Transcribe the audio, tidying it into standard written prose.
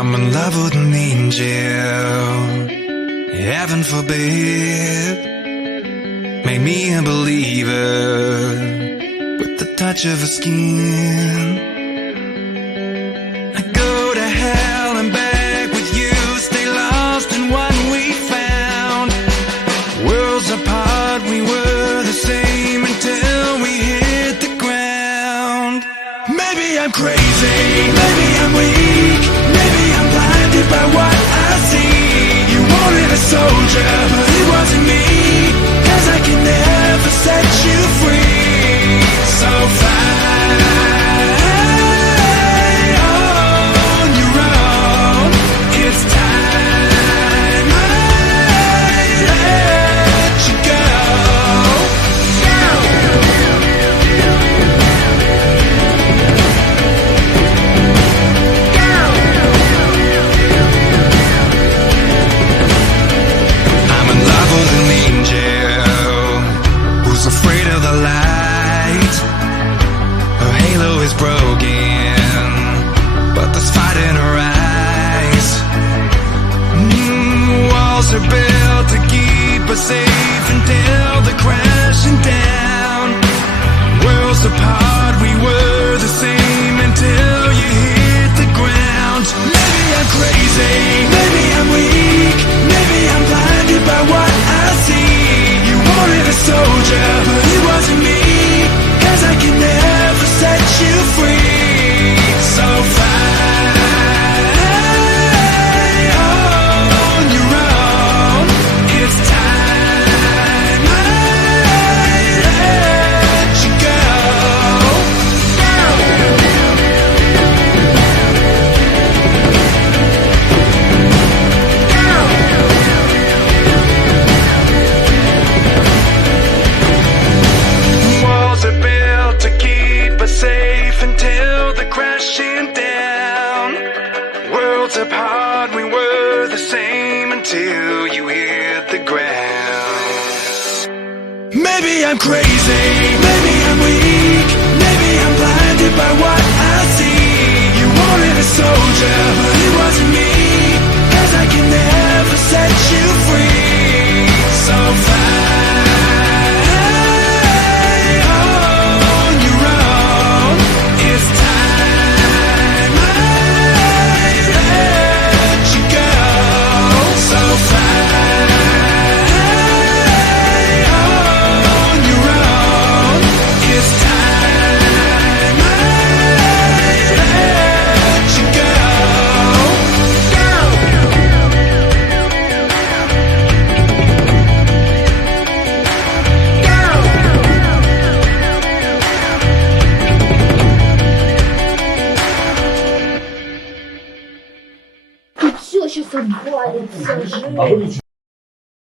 I'm in love with an angel, heaven forbid. Make me a believer with the touch of her skin. I go to hell and back with you, stay lost in what we found. Worlds apart, we were the same until we hit the ground. Maybe I'm crazy, maybe I'm weak, maybe I'm blinded by what I see. You wanted a soldier, but it wasn't me, 'cause I can never set you free. So fly on your own, it's time I let you go. I'm in love with an angel who's afraid of the light. Her halo is broken, but there's fight in her eyes. Walls are built to keep us safe until they're crashing down. Worlds apart, we were the same until you hit the ground. Maybe I'm crazy, maybe I'm weak, maybe I'm blinded by what I see. You wanted a soldier, but it wasn't me, 'cause I can never set you free. So fly on your own, it's time I let you go. Walls are built to keep us safe until they're crashing down. Worlds apart, we were the same until you hit the ground. Maybe I'm crazy, maybe I'm weak, maybe I'm blinded by what I see. You wanted a soldier, but it wasn't me, 'cause I can never set you free. So fly on your own, it's time I let you go. So fly on your own, it's time I let you go. Тут все сейчас обвалится, жесть.